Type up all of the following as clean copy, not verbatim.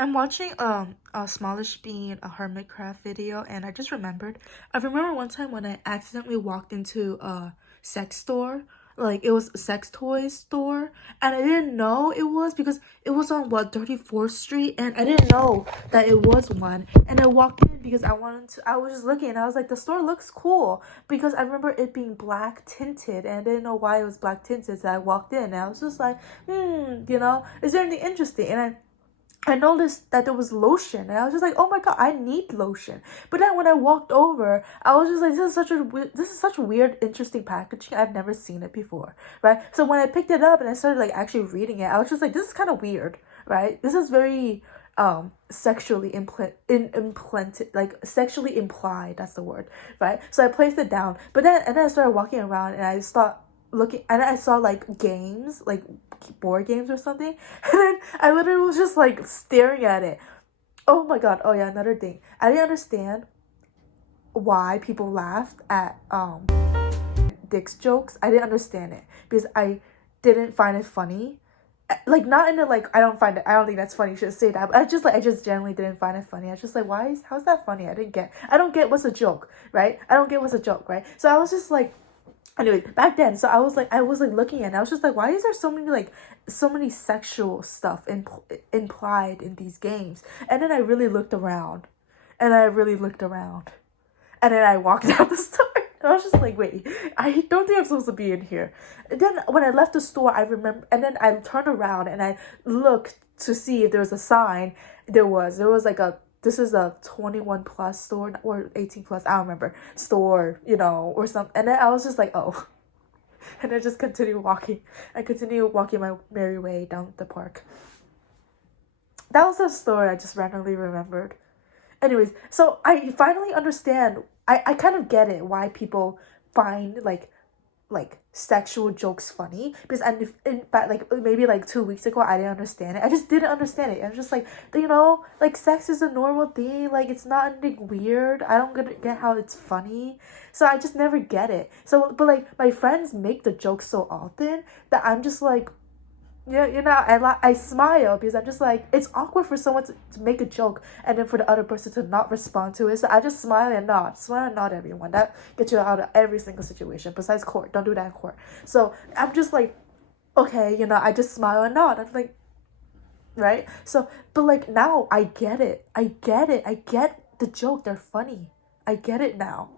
I'm watching a Smallish Bean a Hermitcraft video, and I remember one time when I accidentally walked into a sex store, like it was a sex toys store, and I didn't know it was because it was on 34th Street, and I didn't know that it was one. And I walked in because I was just looking, and I was like, the store looks cool because I remember it being black tinted, and I didn't know why it was black tinted. So I walked in, and I was just like, is there anything interesting? And I noticed that there was lotion, and I was just like, "Oh my god, I need lotion." But then when I walked over, I was just like, this is such weird, interesting packaging. I've never seen it before, right?" So when I picked it up and I started like actually reading it, I was just like, "This is kind of weird, right? This is very sexually implanted, like sexually implied. That's the word, right?" So I placed it down, but then I started walking around, and I started looking, and I saw like games, like board games or something. And then I literally was just like staring at it. Oh my god. Oh yeah, another thing. I didn't understand why people laughed at Dick's jokes. I didn't understand it because I didn't find it funny. Like not in a like I don't think that's funny, you should say that. But I just generally didn't find it funny. I was just like, how's that funny? I don't get what's a joke, right? I don't get what's a joke, right? So I was just like, anyway, back then, so I was like looking at it, I was just like, why is there so many sexual stuff implied in these games? And then I really looked around, and I really looked around, and then I walked out the store. And I was just like, wait, I don't think I'm supposed to be in here. And then when I left the store, I remember, and then I turned around and I looked to see if there was a sign. There was like a, this is a 21 plus store or 18 plus, I don't remember, store, or something. And then I was just like, oh. And I just continued walking. I continued walking my merry way down the park. That was a story I just randomly remembered. Anyways, so I finally understand. I kind of get it why people find like sexual jokes funny, because in fact, like maybe like 2 weeks ago I didn't understand it. I just didn't understand it. I'm just like, like sex is a normal thing, like it's not anything weird. I don't get how it's funny, so I just never get it. So but like my friends make the jokes so often that I'm just like, yeah, I smile because I'm just like, it's awkward for someone to make a joke and then for the other person to not respond to it. So I just smile and nod, everyone. That gets you out of every single situation. Besides court, don't do that in court. So I'm just like, okay, I just smile and nod. I'm like, right. So, but like now I get it. I get it. I get the joke. They're funny. I get it now.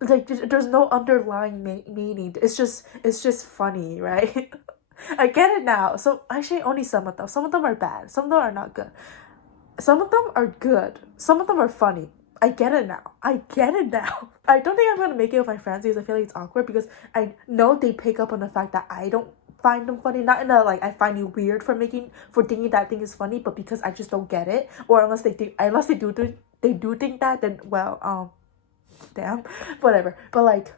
Like there's no underlying meaning. It's just funny, right? I get it now. So actually, only some of them. Some of them are bad. Some of them are not good. Some of them are good. Some of them are funny. I get it now. I get it now. I don't think I'm gonna make it with my friends because I feel like it's awkward, because I know they pick up on the fact that I don't find them funny. Not in a like I find you weird for thinking that thing is funny, but because I just don't get it. Or unless they do think that, then well, damn, whatever. But like,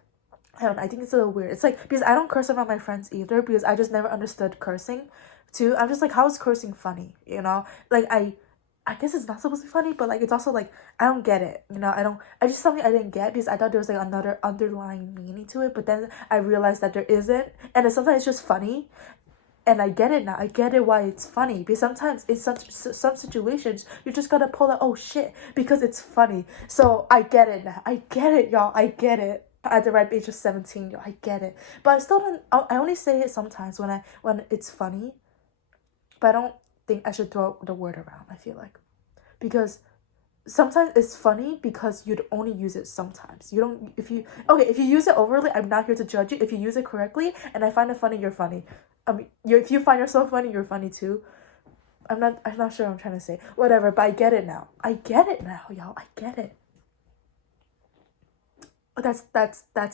I don't know, I think it's a little weird. It's like, because I don't curse around my friends either, because I just never understood cursing too. I'm just like, how is cursing funny? Like I guess it's not supposed to be funny, but like it's also like I don't get it. I just something I didn't get, because I thought there was like another underlying meaning to it, but then I realized that there isn't, and then sometimes it's just funny. And I get it now. I get it why it's funny, because sometimes in some situations you just gotta pull out, oh shit, because it's funny. So I get it now. I get it, y'all. I get it. At the ripe age of 17, y'all, I get it. But I still don't. I only say it sometimes when it's funny. But I don't think I should throw the word around. I feel like, because sometimes it's funny because you'd only use it sometimes. You don't if you use it overly, I'm not here to judge you. If you use it correctly and I find it funny, you're funny. If you find yourself funny, you're funny too. I'm not sure what I'm trying to say. Whatever, but I get it now. I get it now, y'all. I get it. That's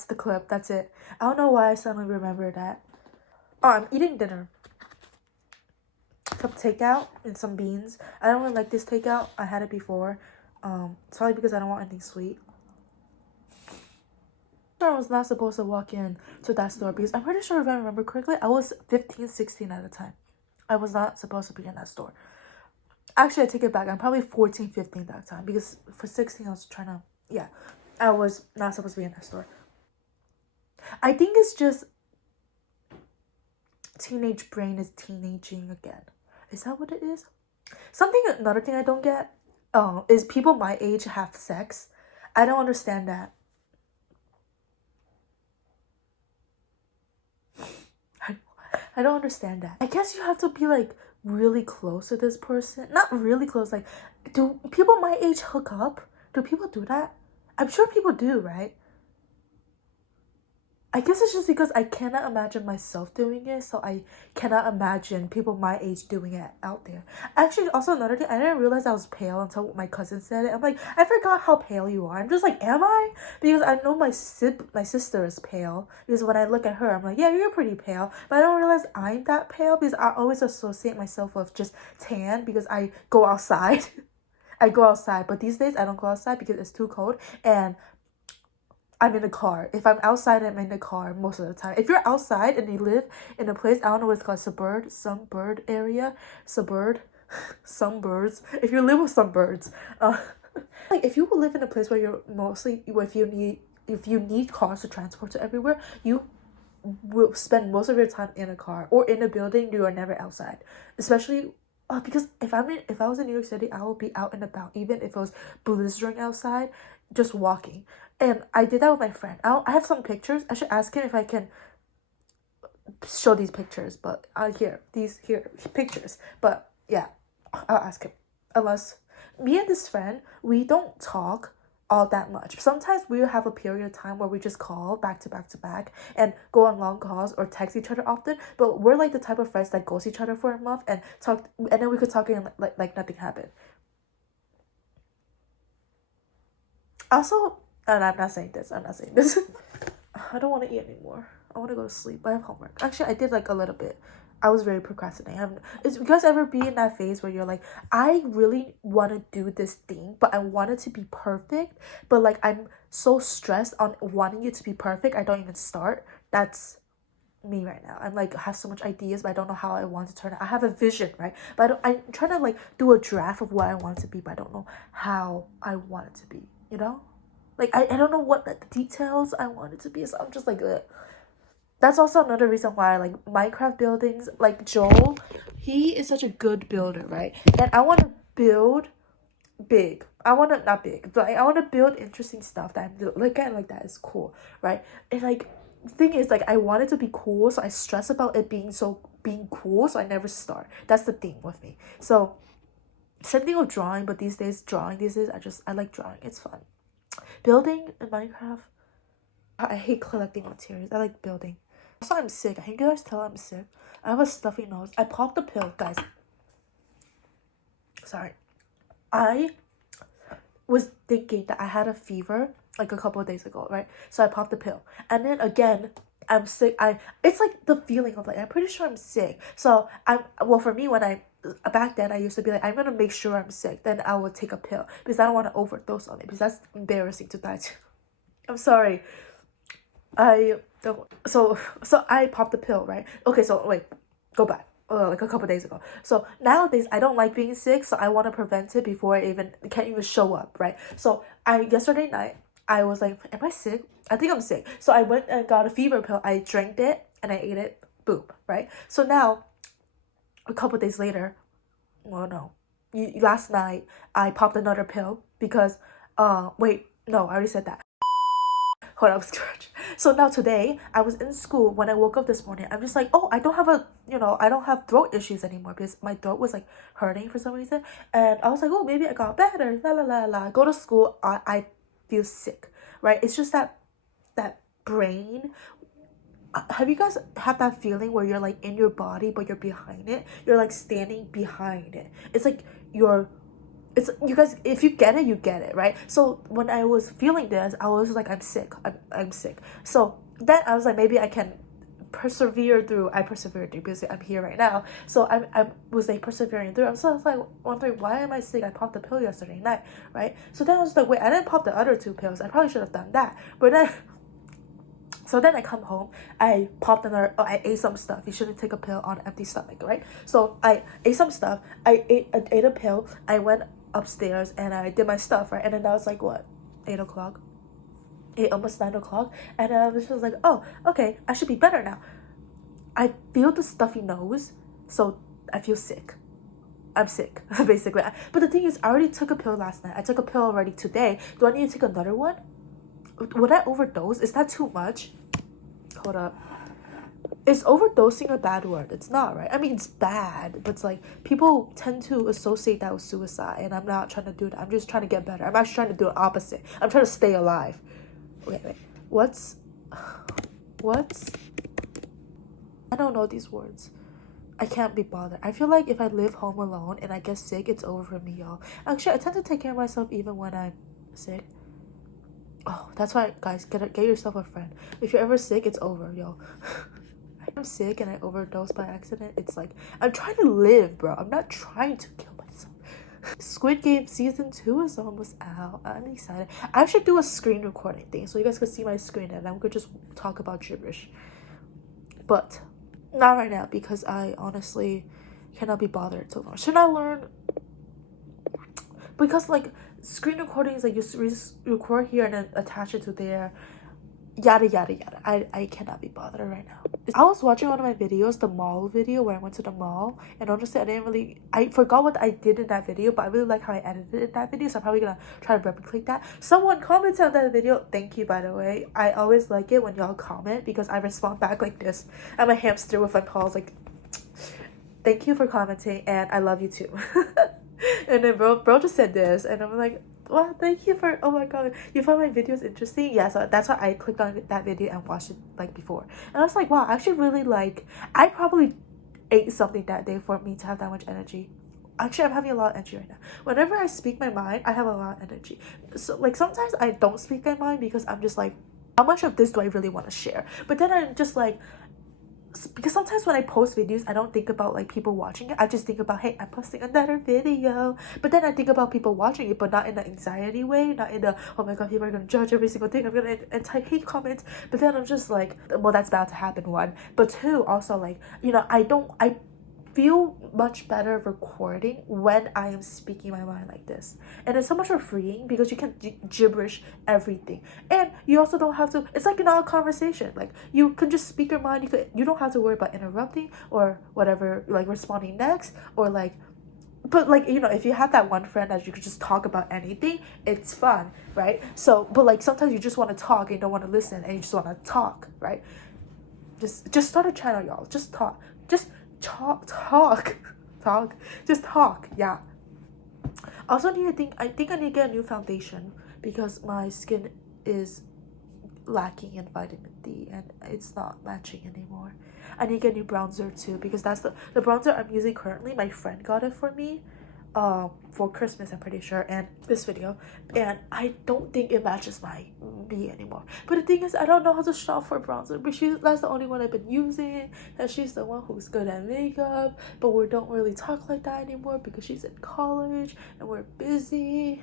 the clip. That's it. I don't know why I suddenly remember that. Oh, I'm eating dinner. Some takeout and some beans. I don't really like this takeout. I had it before. It's probably because I don't want anything sweet. I was not supposed to walk in to that store, because I'm pretty sure, if I remember correctly, I was 15, 16 at the time. I was not supposed to be in that store. Actually, I take it back. I'm probably 14, 15 that time, because for 16 I was trying to, yeah, I was not supposed to be in that store. I think it's just teenage brain is teenaging again. Is that what it is? Another thing I don't get, is people my age have sex. I don't understand that. I, I don't understand that. I guess you have to be like really close to this person. Not really close, like, do people my age hook up? Do people do that? I'm sure people do, right? I guess it's just because I cannot imagine myself doing it, so I cannot imagine people my age doing it out there. Actually, also another thing, I didn't realize I was pale until my cousin said it. I'm like, I forgot how pale you are. I'm just like, am I? Because I know my sister is pale. Because when I look at her, I'm like, yeah, you're pretty pale. But I don't realize I'm that pale because I always associate myself with just tan because I go outside. I go outside, but these days I don't go outside because it's too cold and I'm in the car. If I'm outside, I'm in the car most of the time. If you're outside and you live in a place, I don't know what it's called, suburb area, suburb, some birds. If you live with some birds, like if you live in a place where you're mostly, if you need cars to transport to everywhere, you will spend most of your time in a car or in a building. You are never outside, especially. Because if I was in New York City, I would be out and about, even if it was blistering outside, just walking. And I did that with my friend. I have some pictures. I should ask him if I can show these pictures. But these pictures. But yeah, I'll ask him. Unless me and this friend, we don't talk all that much. Sometimes we'll have a period of time where we just call back to back to back and go on long calls or text each other often. But we're like the type of friends that ghost each other for a month and talk, and then we could talk and like nothing happened. Also, and I'm not saying this. I don't want to eat anymore. I want to go to sleep. I have homework. Actually, I did like a little bit. I was very procrastinating. Is you guys ever be in that phase where you're like, I really want to do this thing, but I want it to be perfect, but like I'm so stressed on wanting it to be perfect, I don't even start. That's me right now. I'm like have so much ideas, but I don't know how I want to turn it. I have a vision, right? But I'm trying to like do a draft of what I want it to be, but I don't know how I want it to be. You know, like I don't know what the details I want it to be. So I'm just like, ugh. That's also another reason why I like Minecraft buildings. Like Joel, he is such a good builder, right? And I want to build big. I want to not big, but I want to build interesting stuff that I'm look at like that is cool, right? And like the thing is like I want it to be cool, so I stress about it being cool, so I never start. That's the thing with me. So same thing with drawing, but these days I like drawing. It's fun. Building in Minecraft, I hate collecting materials. I like building. Also, I'm sick. I think you guys tell I'm sick. I have a stuffy nose. I popped a pill, guys. Sorry. I was thinking that I had a fever like a couple of days ago, right? So I popped the pill. And then again, I'm sick. It's like the feeling of like I'm pretty sure I'm sick. So for me when I back then I used to be like I'm gonna make sure I'm sick, then I would take a pill because I don't want to overdose on it because that's embarrassing to die to. I'm sorry. I don't. So I popped the pill, right? Okay, so wait, go back. Like a couple days ago. So nowadays I don't like being sick, so I want to prevent it before it can't even show up, right? So yesterday night I was like, am I sick? I think I'm sick. So I went and got a fever pill. I drank it and I ate it. Boom, right? So now a couple days later, well no, last night I popped another pill because wait, no, I already said that. Hold up, scratch. So now today, I was in school when I woke up this morning. I'm just like, oh, I don't have throat issues anymore because my throat was like hurting for some reason. And I was like, oh, maybe I got better. La la la la. Go to school, I feel sick, right? It's just that brain. Have you guys had that feeling where you're like in your body but you're behind it? You're like standing behind it. It's like it's you guys, if you get it, you get it, right? So when I was feeling this, I was like, I'm sick. I'm sick. So then I was like, maybe I can persevere through. I persevered through because I'm here right now. So I was like persevering through. I was like wondering, why am I sick? I popped the pill yesterday night, right? So then I was like, wait, I didn't pop the other two pills. I probably should have done that. But then so then I come home, I popped another, I ate some stuff. You shouldn't take a pill on an empty stomach, right? So I ate some stuff, I ate a pill, I went upstairs and I did my stuff, right? And then that was like what, 8 o'clock? Almost 9 o'clock. And I was just like, oh, okay, I should be better now. I feel the stuffy nose, so I feel sick. I'm sick, basically. But the thing is, I already took a pill last night. I took a pill already today. Do I need to take another one? Would I overdose? Is that too much? Hold up. Is overdosing a bad word? It's not, right? I mean, it's bad, but it's like people tend to associate that with suicide, and I'm not trying to do that. I'm just trying to get better. I'm actually trying to do the opposite. I'm trying to stay alive. Wait. What's I don't know these words. I can't be bothered. I feel like if I live home alone and I get sick, it's over for me, y'all. Actually, I tend to take care of myself even when I'm sick. Oh, that's why, guys, get yourself a friend. If you're ever sick, it's over, yo. I'm sick and I overdose by accident. It's like, I'm trying to live, bro. I'm not trying to kill myself. Squid Game season 2 is almost out. I'm excited. I should do a screen recording thing so you guys can see my screen and I'm gonna just talk about gibberish. But not right now because I honestly cannot be bothered to learn. Should I learn? Because like screen recording is like you record here and then attach it to there, yada yada yada. I cannot be bothered right now. I was watching one of my videos, the mall video where I went to the mall, and honestly I forgot what I did in that video, but I really like how I edited in that video, so I'm probably gonna try to replicate that. Someone commented on that video. Thank you, by the way. I always like it when y'all comment because I respond back like this. I'm a hamster with my paws like, thank you for commenting and I love you too. And then bro just said this and I'm like, well, thank you for, oh my god, you found my videos interesting. Yeah, so that's why I clicked on that video and watched it like before, and I was like, wow, I actually really like, I probably ate something that day for me to have that much energy. Actually, I'm having a lot of energy right now. Whenever I speak my mind, I have a lot of energy. So like sometimes I don't speak my mind because I'm just like, how much of this do I really want to share? But then I'm just like, because sometimes when I post videos, I don't think about like people watching it. I just think about, hey, I'm posting another video. But then I think about people watching it, but not in the anxiety way, not in the, oh my god, people are gonna judge every single thing, I'm gonna and type hate comments. But then I'm just like, well, that's about to happen, one. But two, also like, you know, I feel much better recording when I am speaking my mind like this, and it's so much more freeing because you can gibberish everything, and you also don't have to, it's like an odd conversation, like you can just speak your mind. You don't have to worry about interrupting or whatever, like responding next, or like, but like, you know, if you have that one friend that you could just talk about anything, it's fun, right? So but like sometimes you just want to talk and you don't want to listen and you just want to talk, right? Just start a channel, y'all. Just talk, just talk. Yeah. Also I think I need to get a new foundation because my skin is lacking in vitamin D and it's not matching anymore. I need to get a new bronzer too because that's the bronzer I'm using currently. My friend got it for me for Christmas, I'm pretty sure, and this video, and I don't think it matches me anymore. But the thing is, I don't know how to shop for bronzer, but that's the only one I've been using, and she's the one who's good at makeup, but we don't really talk like that anymore because she's in college and we're busy.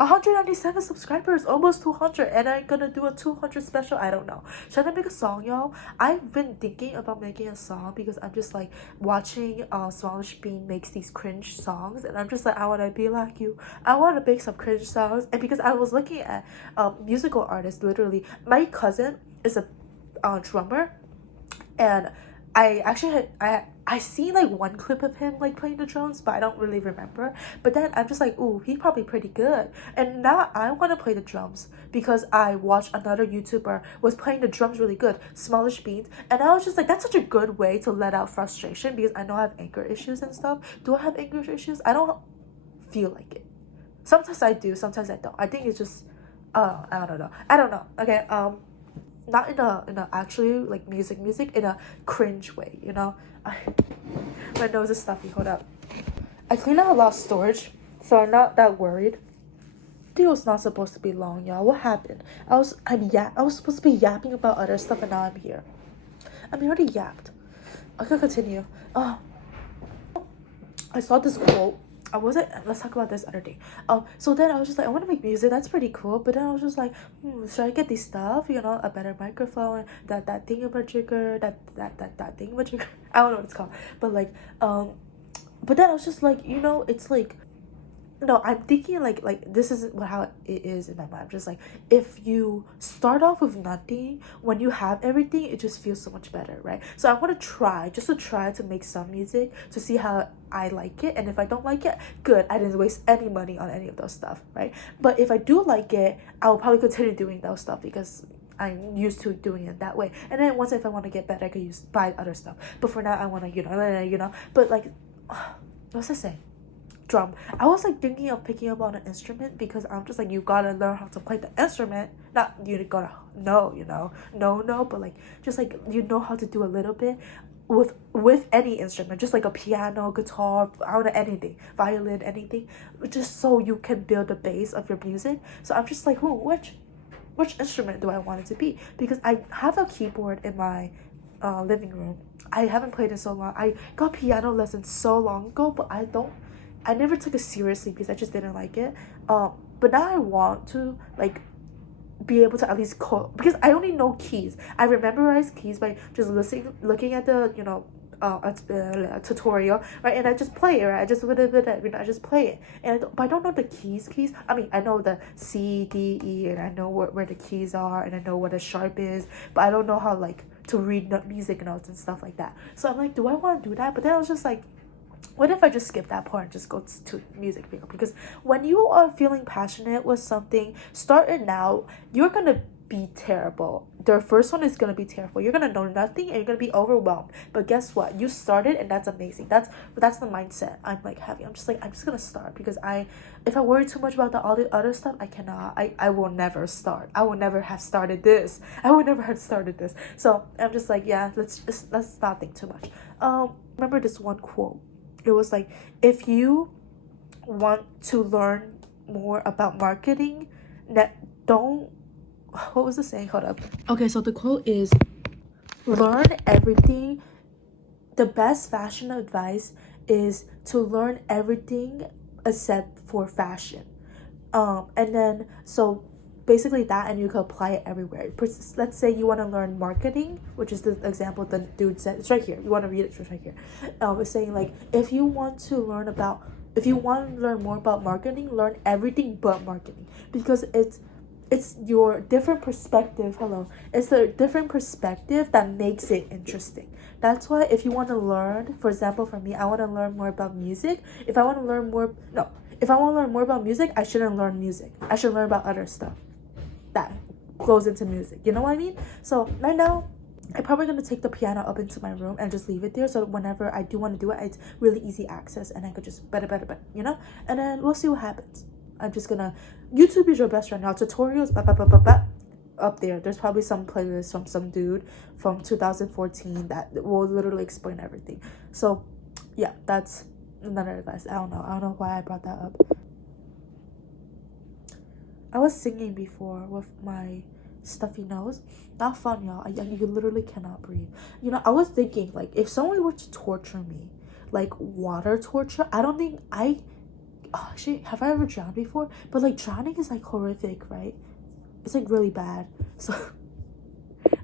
197 subscribers, almost 200, and I'm gonna do a 200 special. I don't know. Should I make a song, y'all? I've been thinking about making a song because I'm just like watching Smallish Bean makes these cringe songs, and I'm just like, I wanna be like you. I wanna make some cringe songs, and because I was looking at musical artists, literally, my cousin is a drummer, and I actually I seen like one clip of him like playing the drums, but I don't really remember. But then I'm just like, ooh, he's probably pretty good. And now I want to play the drums because I watched another YouTuber was playing the drums really good, Smallish Beans, and I was just like, that's such a good way to let out frustration because I know I have anger issues and stuff. Do I have anger issues? I don't feel like it. Sometimes I do, sometimes I don't. I think it's just I don't know. Okay, not in a actually like music in a cringe way, you know. My nose is stuffy. Hold up. I cleaned out a lot of storage, so I'm not that worried. Video was not supposed to be long, y'all. What happened? I was supposed to be yapping about other stuff, and now I'm here. Already yapped. Okay, continue. I saw this quote. Let's talk about this other day. So then I was just like, I want to make music. That's pretty cool. But then I was just like, should I get this stuff? You know, a better microphone, that thingamajigger, that thingamajigger. I don't know what it's called. But like, but then I was just like, you know, it's like, no, I'm thinking like this is what how it is in my mind. Just like if you start off with nothing, when you have everything, it just feels so much better, right? So I want to try just to try to make some music to see how I like it, and if I don't like it, good, I didn't waste any money on any of those stuff, right? But if I do like it, I will probably continue doing those stuff because I'm used to doing it that way. And then once if I want to get better, I could buy other stuff. But for now, I want to But like, what's I saying? Drum. I was like thinking of picking up on an instrument because I'm just like, you gotta learn how to play the instrument. Not you gotta know, no, but like just like you know how to do a little bit with any instrument, just like a piano, guitar, I don't know, anything, violin, anything, just so you can build the base of your music. So I'm just like, which instrument do I want it to be? Because I have a keyboard in my living room. I haven't played it so long. I got piano lessons so long ago, but I never took it seriously because I just didn't like it. But now I want to like be able to at least call because I only know keys. I memorize keys by just looking at the tutorial, right? And I just play it, right? I just I just play it, but I don't know the keys. I mean, I know the C, D, E, and I know where the keys are, and I know what a sharp is, but I don't know how like to read music notes and stuff like that. So I'm like, do I want to do that? But then I was just like, what if I just skip that part and just go to music video? Because when you are feeling passionate with something, start it now. You're gonna be terrible. The first one is gonna be terrible. You're gonna know nothing and you're gonna be overwhelmed. But guess what? You started and that's amazing. That's the mindset I'm like having. I'm just gonna start because if I worry too much about all the other stuff, I cannot. I will never start. I will never have started this. I would never have started this. So I'm just like, yeah, let's not think too much. Remember this one quote. It was like, if you want to learn more about marketing, don't, what was the saying? Hold up. Okay, so the quote is, learn everything. The best fashion advice is to learn everything except for fashion. And then, so basically that, and you can apply it everywhere. Let's say you want to learn marketing, which is the example the dude said. It's right here. You want to read it? It's right here. It's saying like, if you want to learn more about marketing, learn everything but marketing, because it's your different perspective. It's a different perspective that makes it interesting. That's why if you want to learn, for example, for me, I want to learn more about music. If I want to learn more about music, I shouldn't learn music. I should learn about other stuff that goes into music. You know what I mean? So right now, I'm probably gonna take the piano up into my room and just leave it there. So whenever I do want to do it, it's really easy access, and I could just better, and then we'll see what happens. I'm just gonna YouTube is your best friend now. Tutorials, up there. There's probably some playlist from some dude from 2014 that will literally explain everything. So yeah, that's another advice. I don't know why I brought that up. I was singing before with my stuffy nose. Not fun, y'all. You literally cannot breathe. I was thinking, like, if someone were to torture me, like water torture, I don't think actually, have I ever drowned before? But like drowning is like horrific, right? It's like really bad. So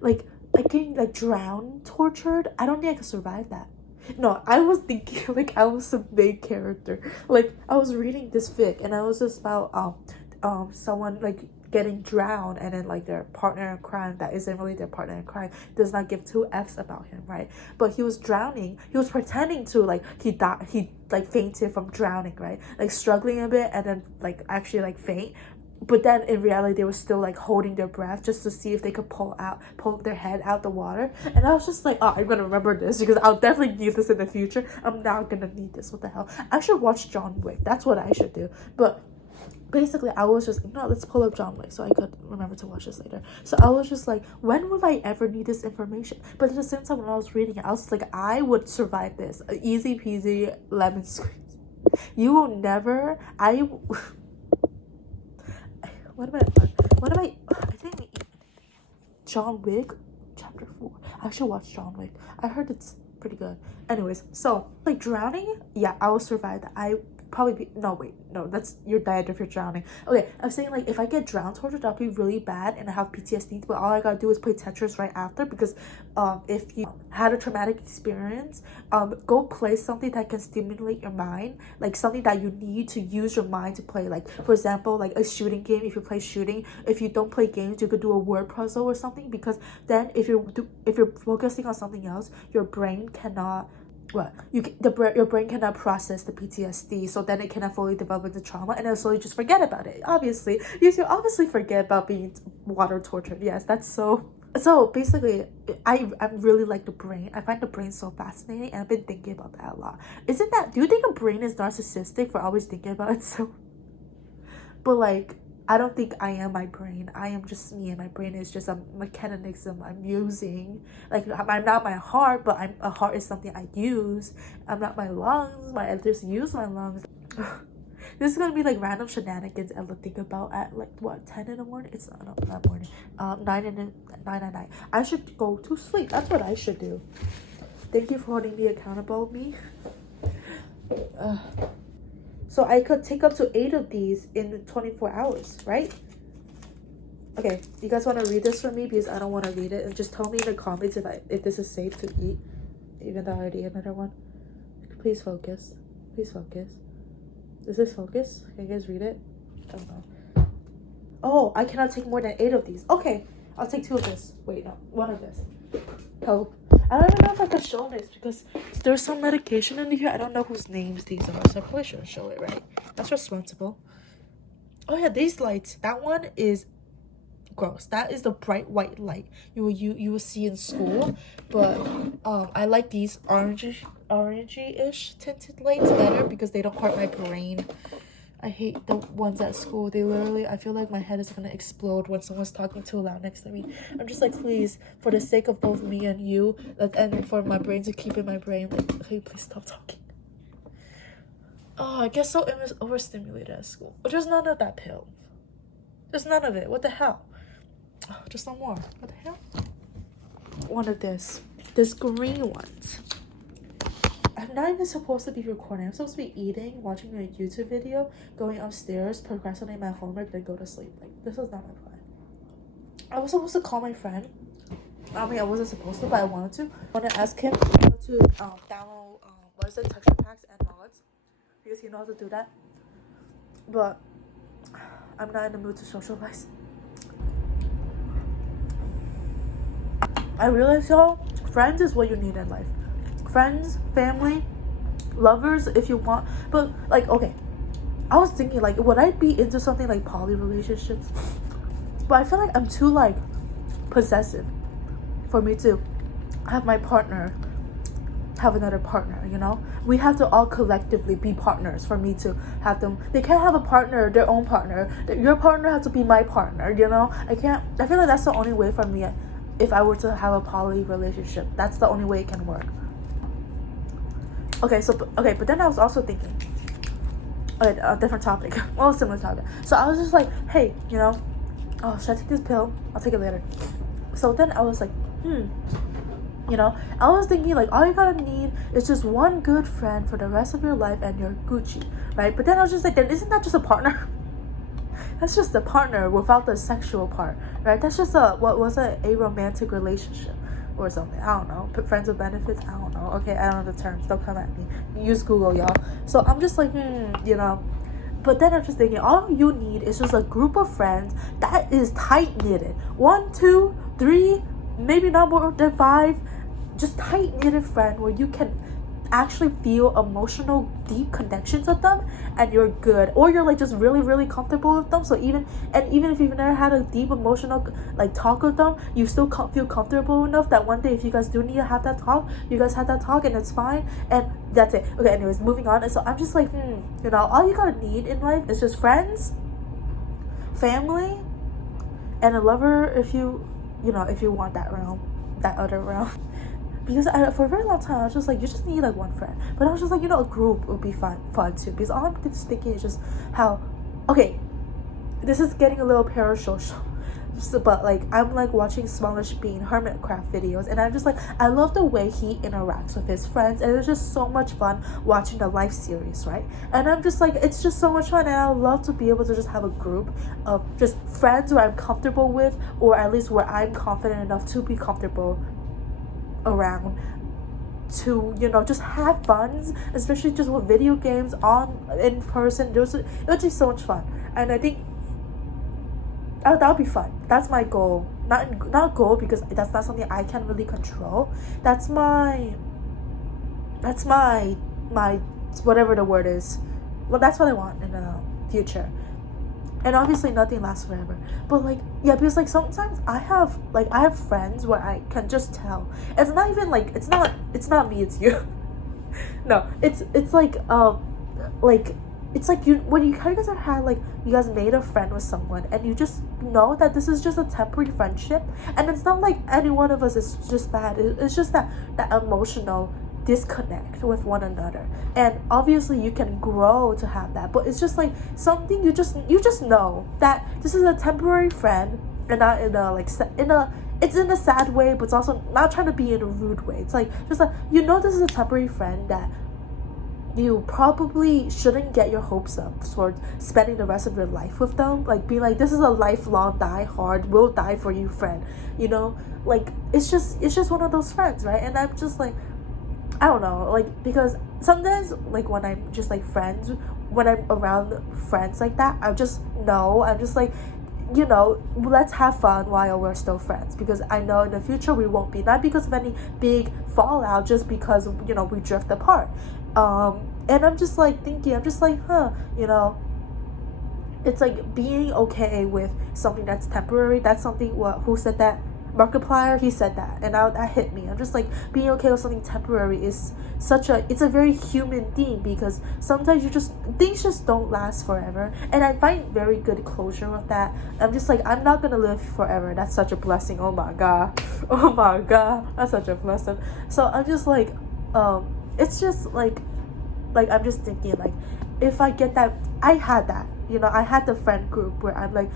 like getting like drowned, tortured, I don't think I could survive that. No, I was thinking like I was a main character. Like I was reading this fic and I was just about someone like getting drowned, and then like their partner in crime that isn't really their partner in crime does not give two F's about him, right? But he was drowning. He was pretending to like he died. He like fainted from drowning, right? Like struggling a bit and then like actually like faint. But then in reality they were still like holding their breath just to see if they could pull their head out the water. And I was just like, I'm gonna remember this because I'll definitely need this in the future. I'm not gonna need this. What the hell? I should watch John Wick. That's what I should do. But basically I was just let's pull up John Wick so I could remember to watch this later. So I was just like, when will I ever need this information? But at the same time when I was reading it, I was like, I would survive this. Easy peasy lemon squeeze. You will never. What am I think John Wick chapter 4. I should watch John Wick. I heard it's pretty good. Anyways, so like drowning, yeah, I will survive that. I probably be, no, wait, no, that's, you're dead if you're drowning. Okay, I'm saying, like, if I get drown torture, that'll be really bad, and I have PTSD, but all I gotta do is play Tetris right after, because if you had a traumatic experience, go play something that can stimulate your mind, like something that you need to use your mind to play, like, for example, like a shooting game. If you play shooting, if you don't play games, you could do a word puzzle or something, because then if you're focusing on something else, your brain cannot, what your brain cannot process the PTSD, so then it cannot fully develop into trauma, and then slowly just forget about it. Obviously, you should obviously forget about being water tortured. Yes, that's so basically, I really like the brain. I find the brain so fascinating, and I've been thinking about that a lot. Isn't that, do you think a brain is narcissistic for always thinking about it? So, but like, I don't think I am my brain. I am just me, and my brain is just a mechanism I'm using. Like, I'm not my heart, but a heart is something I use. I'm not my lungs. I just use my lungs. This is gonna be like random shenanigans I would think about at like what, 10 in the morning? It's not morning. 9 at night. I should go to sleep. That's what I should do. Thank you for holding me accountable, me. So I could take up to 8 of these in 24 hours, right? Okay, you guys want to read this for me, because I don't want to read it, and just tell me in the comments if this is safe to eat, even though I already ate another one. Please focus. Please focus. Does this focus? Can you guys read it? I don't know. Oh, I cannot take more than 8 of these. Okay, I'll take 2 of this. Wait, no, 1 of this. Oh, I don't even know if I can show this, because there's some medication in here. I don't know whose names these are, so I probably shouldn't show it, right? That's responsible. Oh yeah, these lights. That one is gross. That is the bright white light you will see in school. But I like these orangey-ish tinted lights better, because they don't hurt my brain. I hate the ones at school. They literally, I feel like my head is gonna explode when someone's talking too loud next to me. I'm just like, please, for the sake of both me and you, and for my brain to keep in my brain, like, okay, please stop talking. Oh, I get so overstimulated at school. But there's none of that pill. There's none of it. What the hell? Oh, just no more. What the hell? One of this green ones. I'm not even supposed to be recording. I'm supposed to be eating, watching a YouTube video, going upstairs, procrastinating my homework, then go to sleep. Like, this is not my plan. I was supposed to call my friend. I mean, I wasn't supposed to, but I wanted to. I want to ask him how to download what is it, texture packs and mods, because he knows how to do that. But I'm not in the mood to socialize. I realize, y'all, friends is what you need in life. Friends, family, lovers, if you want. But like, okay, I was thinking, like, would I be into something like poly relationships? But I feel like I'm too like possessive for me to have my partner have another partner, you know? We have to all collectively be partners for me to have them. They can't have a partner, their own partner. Your partner has to be my partner, you know? I feel like that's the only way for me. If I were to have a poly relationship, that's the only way it can work. Okay, but then I was also thinking, a different topic, well, a similar topic. So I was just like, hey, you know, oh, should I take this pill? I'll take it later. So then I was like, you know, I was thinking, like, all you gotta need is just one good friend for the rest of your life, and you're Gucci, right? But then I was just like, then isn't that just a partner? That's just a partner without the sexual part, right? That's just a romantic relationship or something. I don't know. Friends with benefits. I don't know. Okay, I don't know the terms. Don't come at me. Use Google, y'all. So I'm just like, you know. But then I'm just thinking, all you need is just a group of friends that is tight knitted. 1, 2, 3, maybe not more than 5. Just tight knitted friend where you can actually feel emotional deep connections with them, and you're good, or you're like just really really comfortable with them. So even if you've never had a deep emotional like talk with them, you still feel comfortable enough that one day if you guys do need to have that talk, you guys have that talk, and it's fine, and that's it. Okay, anyways, moving on. And so I'm just like, you know, all you gotta need in life is just friends, family, and a lover if you want that other realm. Because for a very long time, I was just like, you just need like one friend. But I was just like, you know, a group would be fun too. Because all I'm just thinking is just how, okay, this is getting a little parasocial. So, but like I'm like watching Smallish Bean hermitcraft videos, and I'm just like, I love the way he interacts with his friends, and it's just so much fun watching the life series, right? And I'm just like, it's just so much fun, and I love to be able to just have a group of just friends who I'm comfortable with, or at least where I'm confident enough to be comfortable around, to, you know, just have fun, especially just with video games on in person. It was just so much fun, and I think that'll be fun. That's my goal. Not goal, because that's not something I can really control. That's my whatever the word is. Well, that's what I want in the future. And obviously nothing lasts forever, but like, yeah, because like sometimes I have friends where I can just tell it's not even like, it's not me, it's you. No, it's like it's like you, when you guys have had like, you guys made a friend with someone, and you just know that this is just a temporary friendship, and it's not like any one of us is just bad. It's just that emotional disconnect with one another, and obviously you can grow to have that, but it's just like something you just know that this is a temporary friend, and not in a like it's in a sad way, but it's also not trying to be in a rude way. It's like, just like, you know, this is a temporary friend that you probably shouldn't get your hopes up for spending the rest of your life with them, like being like, this is a lifelong die hard, will die for you friend, you know, like it's just one of those friends, right? And I'm just like, I don't know, like, because sometimes like when I'm just like friends, when I'm around friends like that, I'm just like, you know, let's have fun while we're still friends, because I know in the future we won't be, not because of any big fallout, just because, you know, we drift apart. And I'm just like thinking, I'm just like, you know, it's like being okay with something that's temporary. That's something, who said that? Markiplier, he said that, and that hit me. I'm just like, being okay with something temporary is it's a very human thing, because sometimes things just don't last forever, and I find very good closure with that. I'm just like, I'm not gonna live forever. That's such a blessing. Oh my god, that's such a blessing. So I'm just like, it's just like I'm just thinking, like, if I get that, I had that, you know, I had the friend group where I'm like,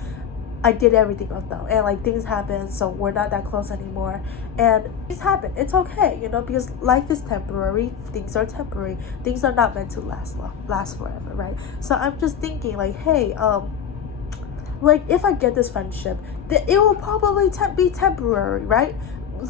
I did everything with them, and like things happen, so we're not that close anymore, and things happen, it's okay, you know, because life is temporary, things are temporary, things are not meant to last forever, right? So I'm just thinking, like, hey, like, if I get this friendship, it will probably be temporary, right?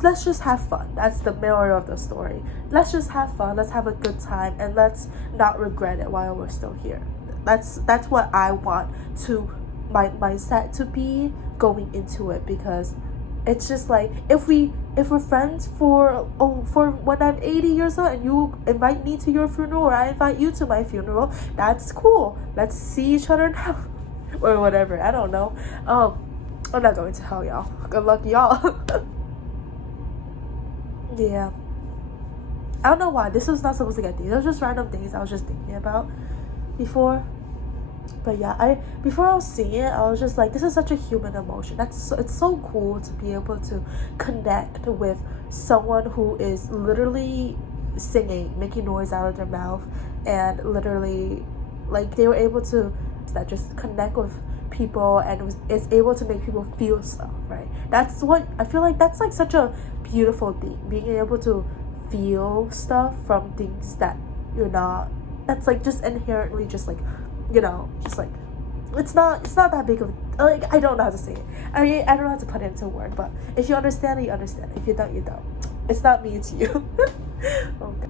Let's just have fun. That's the moral of the story. Let's just have fun, let's have a good time, and let's not regret it while we're still here. That's what I want to my mindset to be going into it, because it's just like, if we're friends for when I'm 80 years old, and you invite me to your funeral, or I invite you to my funeral, that's cool. Let's see each other now. Or whatever, I don't know. I'm not going to hell, y'all. Good luck, y'all. Yeah, I don't know why this was not supposed to get these. It was just random things I was just thinking about before. But yeah, before I was seeing it, I was just like, this is such a human emotion. It's so cool to be able to connect with someone who is literally singing, making noise out of their mouth, and literally, like, they were able to just connect with people, and is able to make people feel stuff, right? That's what I feel like. That's like such a beautiful thing, being able to feel stuff from things that you're not, that's like just inherently just like, you know, just like, it's not that big of, like, I don't know how to say it. I mean, I don't know how to put it into word, but if you understand it, you understand it. If you don't, you don't. It's not me, it's you. Okay.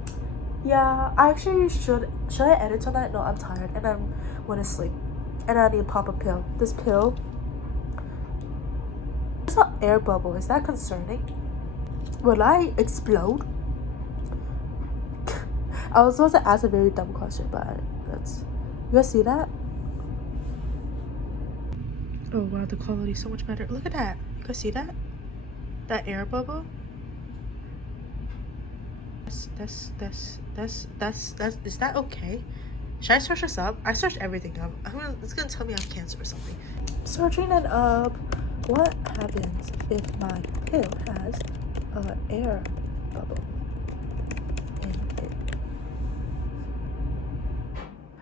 Yeah, I actually should I edit tonight? No, I'm tired and I'm want to sleep, and I need to pop a pill. This pill, it's an air bubble. Is that concerning? Will I explode? I was supposed to ask a very dumb question, but that's, you guys see that? Oh wow, the quality is so much better. Look at that. You guys see that? That air bubble? That's is that okay? Should I search this up? I searched everything up. It's gonna tell me I have cancer or something. Searching it up. What happens if my pill has an air bubble in it?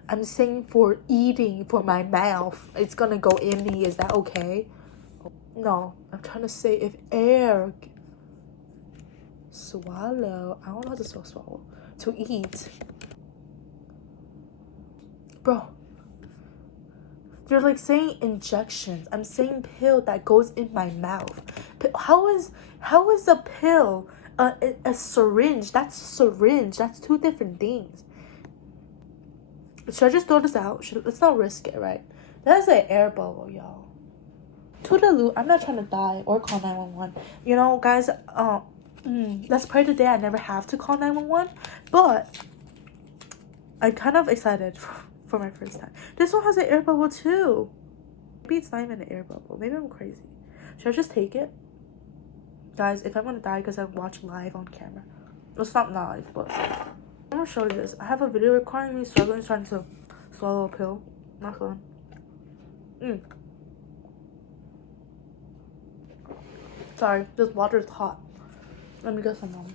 I'm saying for eating, for my mouth. It's gonna go in me. Is that okay? No, I'm trying to say if air. Swallow. I don't know how to spell swallow. To eat. Bro. You're like saying injections. I'm saying pill that goes in my mouth. How is a pill a syringe? That's a syringe. That's two different things. Should I just throw this out? Let's not risk it, right? That's an air bubble, y'all. Toodaloo. I'm not trying to die or call 911. You know, guys. Let's pray today I never have to call 911. But I'm kind of excited for my first time. This one has an air bubble too. Maybe it's not even an air bubble. Maybe I'm crazy. Should I just take it? Guys, if I'm gonna die because I watch live on camera. It's not live, but I'm gonna show you this. I have a video recording me struggling trying to swallow a pill. Not fun. Sorry, this water is hot. Let me get some on.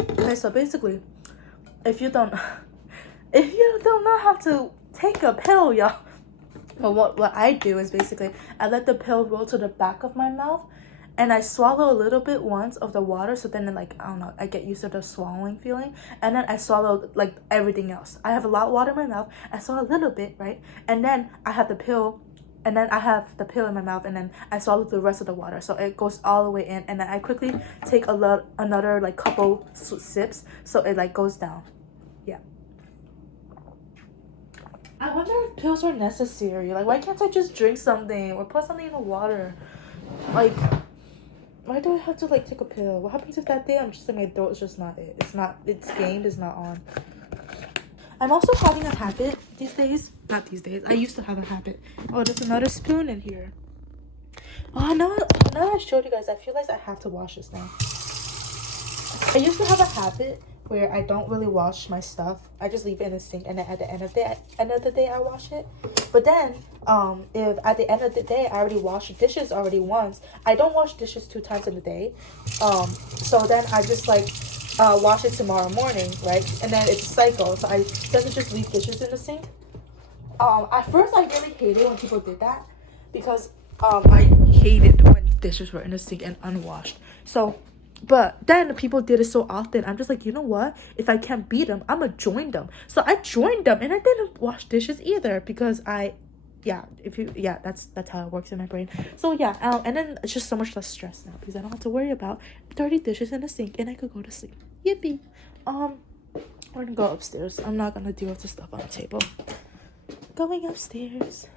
Okay, so basically, if you don't know how to take a pill, y'all. Well, what I do is basically I let the pill roll to the back of my mouth, and I swallow a little bit once of the water. So then, like, I don't know, I get used to the swallowing feeling, and then I swallow like everything else. I have a lot of water in my mouth. I swallow a little bit, right, and then I have the pill. And then I have the pill in my mouth, and then I swallow the rest of the water, so it goes all the way in. And then I quickly take another like couple sips, so it like goes down. Yeah. I wonder if pills are necessary. Like, why can't I just drink something or put something in the water? Like, why do I have to like take a pill? What happens if that day I'm just like my throat is just not it? Its game is not on. I'm also having a habit these days. Not these days. I used to have a habit. Oh, there's another spoon in here. Oh, now that I showed you guys, I feel like I have to wash this now. I used to have a habit where I don't really wash my stuff. I just leave it in the sink, and then at the end of the day, I wash it. But then, if at the end of the day I already washed dishes already once, I don't wash dishes 2 times in a day. So then I just like wash it tomorrow morning, right? And then it's a cycle. So I doesn't just leave dishes in the sink. At first I really hated when people did that because I hated when dishes were in the sink and unwashed. So, but then people did it so often. I'm just like, you know what? If I can't beat them, I'ma join them. So I joined them, and I didn't wash dishes either because that's how it works in my brain. So yeah, and then it's just so much less stress now because I don't have to worry about dirty dishes in the sink, and I could go to sleep. Yippee. We're gonna go upstairs. I'm not gonna deal with the stuff on the table. Going upstairs.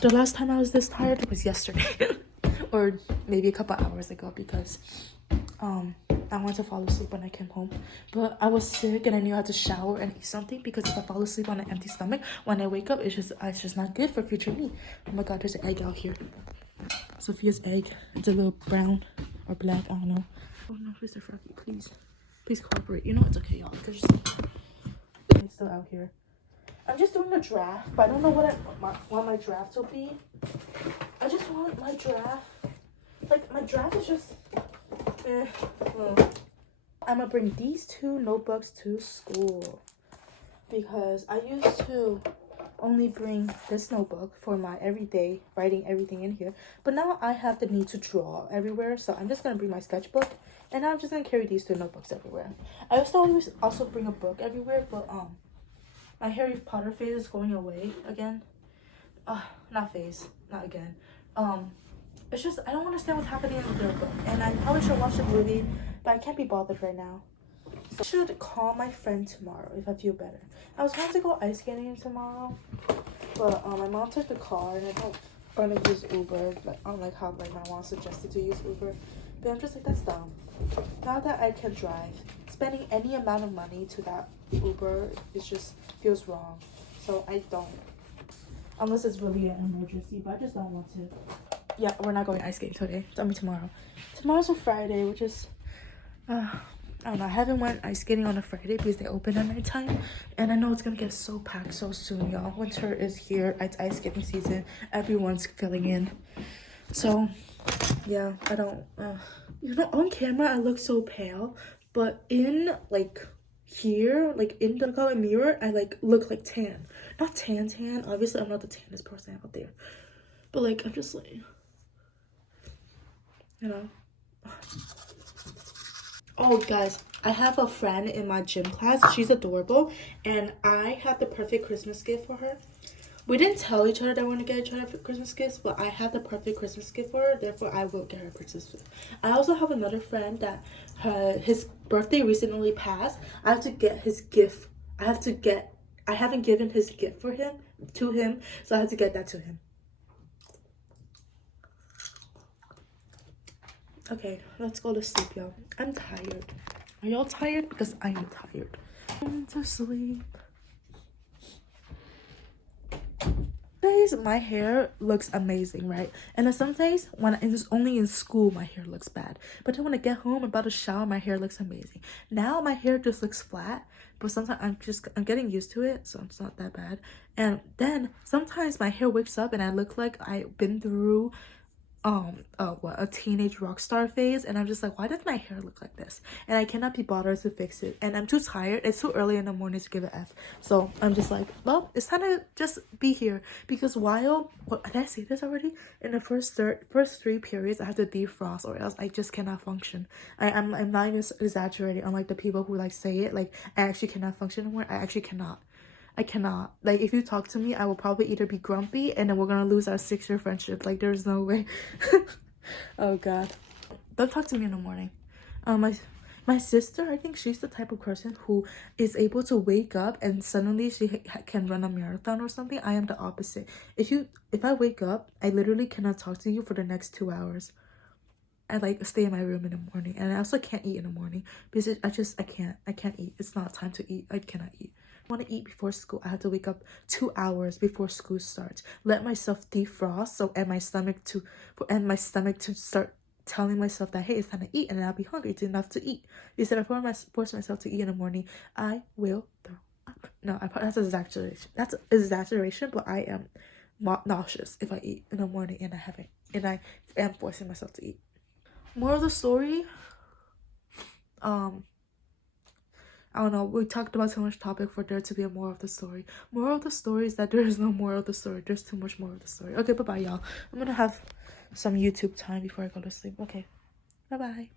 The last time I was this tired was yesterday, or maybe a couple hours ago, because I wanted to fall asleep when I came home, but I was sick and I knew I had to shower and eat something, because if I fall asleep on an empty stomach, when I wake up, it's just not good for future me. Oh my god, there's an egg out here. Sophia's egg. It's a little brown or black, I don't know. Oh no, Mr. Froggy, please cooperate. You know it's okay, y'all. It's still out here. I'm just doing a draft, but I don't know what my draft will be. I just want my draft. Like, my draft is just I'm gonna bring these 2 notebooks to school because I used to only bring this notebook for my everyday writing everything in here, but now I have the need to draw everywhere, so I'm just gonna bring my sketchbook, and I'm just gonna carry these 2 notebooks everywhere. I also bring a book everywhere, but my Harry Potter phase is going away again. Not again. It's just I don't understand what's happening in the book, and I probably should watch the movie, but I can't be bothered right now. So I should call my friend tomorrow if I feel better. I was going to go ice skating tomorrow, but my mom took the car, and I don't want to use Uber. Like, I don't like how like my mom suggested to use Uber, but I'm just like, that's dumb. Now that I can drive, spending any amount of money to that Uber just feels wrong. So I don't, unless it's really an emergency, but I just don't want to. Yeah, we're not going ice skating today. Tomorrow. Tomorrow's a Friday, which is, I don't know. I haven't went ice skating on a Friday because they open at nighttime, and I know it's gonna get so packed so soon, y'all. Winter is here. It's ice skating season. Everyone's filling in. So, yeah, I don't. On camera I look so pale, but in like here, like in the color mirror, I like look like tan. Not tan. Obviously, I'm not the tannest person out there. But like, I'm just like, you know. Oh, guys, I have a friend in my gym class. She's adorable, and I have the perfect Christmas gift for her. We didn't tell each other that we're gonna get each other Christmas gifts, but I have the perfect Christmas gift for her. Therefore, I will get her a Christmas gift. I also have another friend that his birthday recently passed. I have to get his gift. I haven't given his gift to him, so I have to get that to him. Okay, let's go to sleep, y'all. I'm tired. Are y'all tired? Because I am tired. To sleep. Days my hair looks amazing, right? And then some days when it's only in school my hair looks bad. But then when I get home about to shower, my hair looks amazing. Now my hair just looks flat, but sometimes I'm getting used to it, so it's not that bad. And then sometimes my hair wakes up and I look like I've been through a teenage rock star phase, and I'm just like, why does my hair look like this? And I cannot be bothered to fix it, and I'm too tired. It's too early in the morning to give an F, so I'm just like, well, it's time to just be here. Because while did I say this already? In the first 3 periods I have to defrost, or else I just cannot function. I'm not even exaggerating. Unlike the people who like say it like I actually cannot function anymore, I actually cannot. I cannot. Like, if you talk to me, I will probably either be grumpy and then we're gonna lose our 6-year friendship. Like, there's no way. Oh, God. Don't talk to me in the morning. My sister, I think she's the type of person who is able to wake up and suddenly she can run a marathon or something. I am the opposite. If I wake up, I literally cannot talk to you for the next 2 hours. I like stay in my room in the morning, and I also can't eat in the morning because I can't eat. It's not time to eat. I cannot eat. Want to eat before school. I have to wake up 2 hours before school starts, let myself defrost, and my stomach to start telling myself that, hey, it's time to eat, and then I'll be hungry. It's enough to eat. Instead of force myself to eat in the morning, I will throw up. No, that's exaggeration. That's exaggeration, but I am nauseous if I eat in the morning and I am forcing myself to eat. More of the story, I don't know, we talked about too much topic for there to be a more of the story. More of the story is that there is no more of the story. There's too much more of the story. Okay, bye-bye, y'all. I'm gonna have some YouTube time before I go to sleep. Okay, bye-bye.